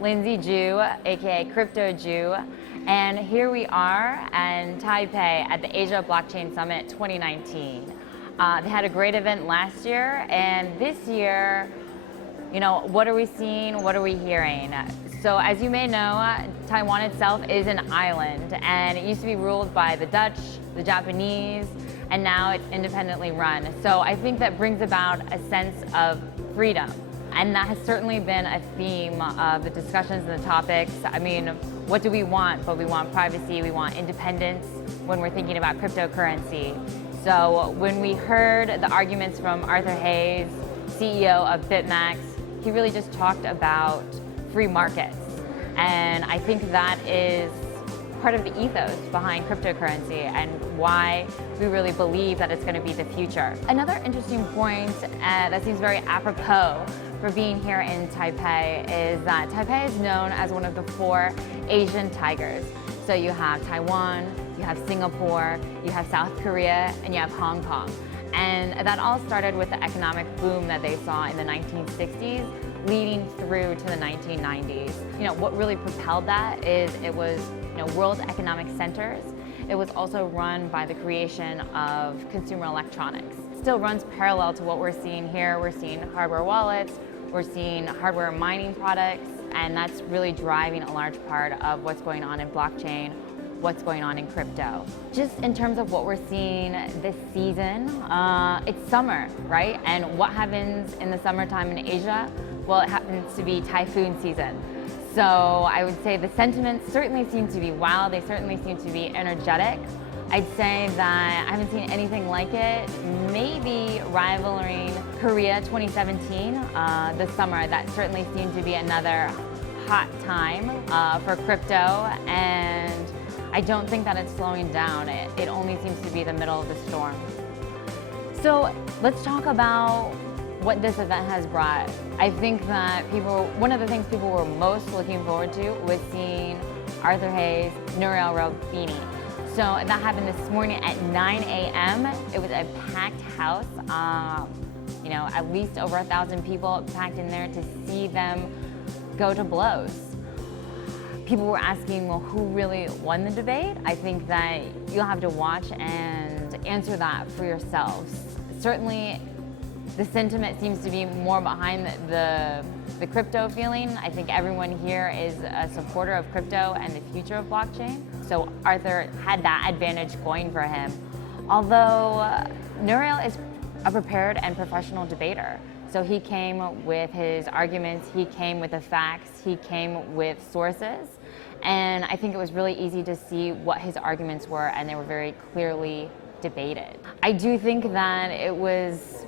Lindsay Ju, aka Crypto Ju, and here we are in Taipei at the Asia Blockchain Summit 2019. They had a great event last year, and this year, what are we seeing? What are we hearing? So as you may know, Taiwan itself is an island, and it used to be ruled by the Dutch, the Japanese, and now it's independently run. So I think that brings about a sense of freedom. And that has certainly been a theme of the discussions and the topics. I mean, what do we want? But we want privacy, we want independence when we're thinking about cryptocurrency. So when we heard the arguments from Arthur Hayes, CEO of BitMEX, he really just talked about free markets. And I think that is part of the ethos behind cryptocurrency and why we really believe that it's going to be the future. Another interesting point that seems very apropos for being here in Taipei is that Taipei is known as one of the 4 Asian tigers. So you have Taiwan, you have Singapore, you have South Korea, and you have Hong Kong. And that all started with the economic boom that they saw in the 1960s, leading through to the 1990s. What really propelled that is it was world economic centers. It was also run by the creation of consumer electronics. It still runs parallel to what we're seeing here. We're seeing hardware wallets, we're seeing hardware mining products, and that's really driving a large part of what's going on in blockchain, what's going on in crypto. Just in terms of what we're seeing this season, it's summer, right? And what happens in the summertime in Asia? Well, it happens to be typhoon season. So I would say the sentiments certainly seem to be wild, they certainly seem to be energetic. I'd say that I haven't seen anything like it, maybe rivaling Korea 2017 this summer. That certainly seemed to be another hot time for crypto, and I don't think that it's slowing down. It only seems to be the middle of the storm. So let's talk about what this event has brought. I think that one of the things people were most looking forward to was seeing Arthur Hayes, Nouriel, Roubini. So that happened this morning at 9 a.m. It was a packed house. At least over 1,000 people packed in there to see them go to blows. People were asking, well, who really won the debate? I think that you'll have to watch and answer that for yourselves. Certainly, the sentiment seems to be more behind the crypto feeling. I think everyone here is a supporter of crypto and the future of blockchain. So Arthur had that advantage going for him. Although Nouriel is a prepared and professional debater. So he came with his arguments, he came with the facts, he came with sources. And I think it was really easy to see what his arguments were, and they were very clearly debated. I do think that it was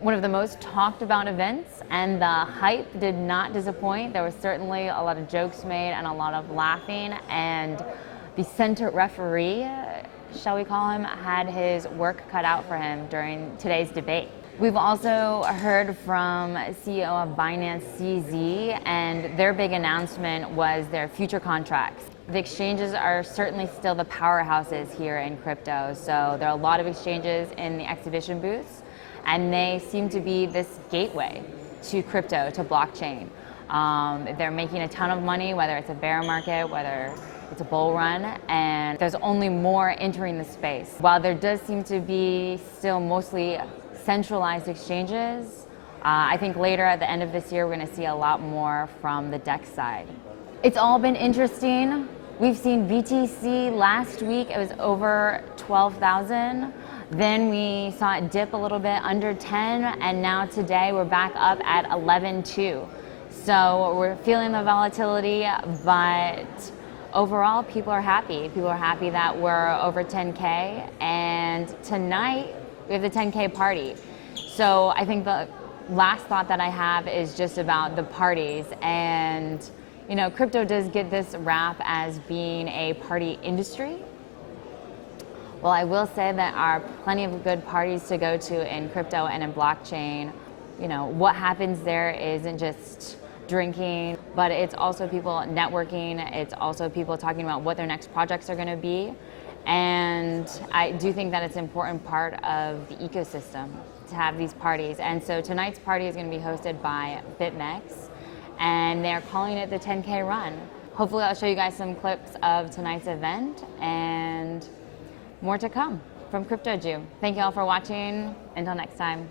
one of the most talked about events, and the hype did not disappoint. There was certainly a lot of jokes made and a lot of laughing, and the center referee, shall we call him, had his work cut out for him during today's debate. We've also heard from CEO of Binance CZ, and their big announcement was their future contracts. The exchanges are certainly still the powerhouses here in crypto, so there are a lot of exchanges in the exhibition booths, and they seem to be this gateway to crypto, to blockchain. They're making a ton of money, whether it's a bear market, whether it's a bull run, and there's only more entering the space. While there does seem to be still mostly centralized exchanges, I think later at the end of this year we're going to see a lot more from the DEX side. It's all been interesting. We've seen BTC last week, it was over 12,000. Then we saw it dip a little bit under 10, and now today we're back up at 11.2. So we're feeling the volatility, but overall people are happy. People are happy that we're over 10K, and tonight we have the 10K party. So I think the last thought that I have is just about the parties, and crypto does get this rap as being a party industry. Well, I will say that there are plenty of good parties to go to in crypto and in blockchain. What happens there isn't just drinking, but it's also people networking. It's also people talking about what their next projects are going to be. And I do think that it's an important part of the ecosystem to have these parties. And so tonight's party is going to be hosted by BitMEX. and they're calling it the 10K run. Hopefully I'll show you guys some clips of tonight's event and more to come from Crypto Jew. Thank you all for watching. Until next time.